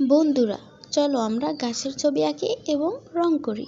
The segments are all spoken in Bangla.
বন্ধুরা, চলো আমরা গাছের ছবি আঁকি এবং রং করি।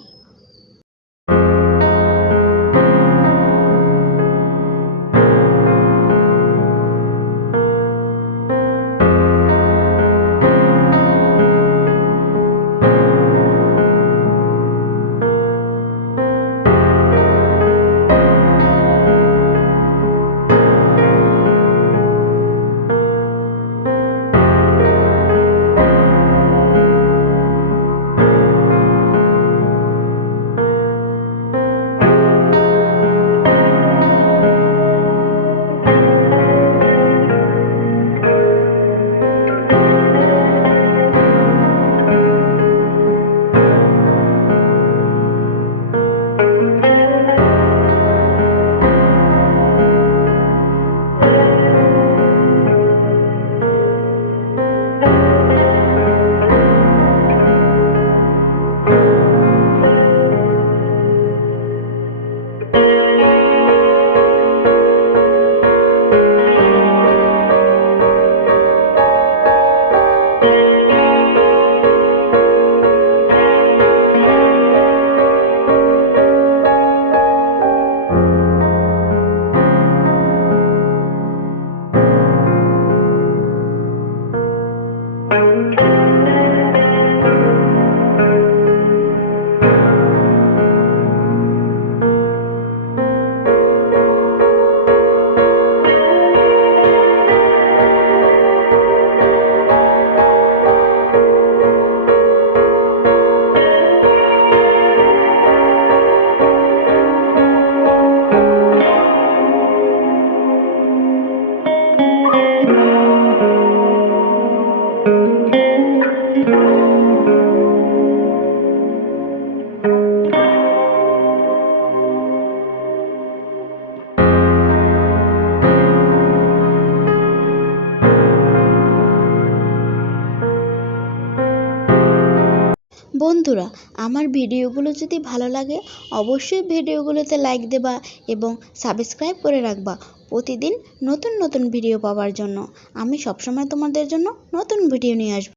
বন্ধুরা, আমার ভিডিওগুলো যদি ভালো লাগে অবশ্যই ভিডিওগুলোতে লাইক দেবা এবং সাবস্ক্রাইব করে রাখবা প্রতিদিন নতুন নতুন ভিডিও পাওয়ার জন্য। আমি সবসময় তোমাদের জন্য নতুন ভিডিও নিয়ে আসবো।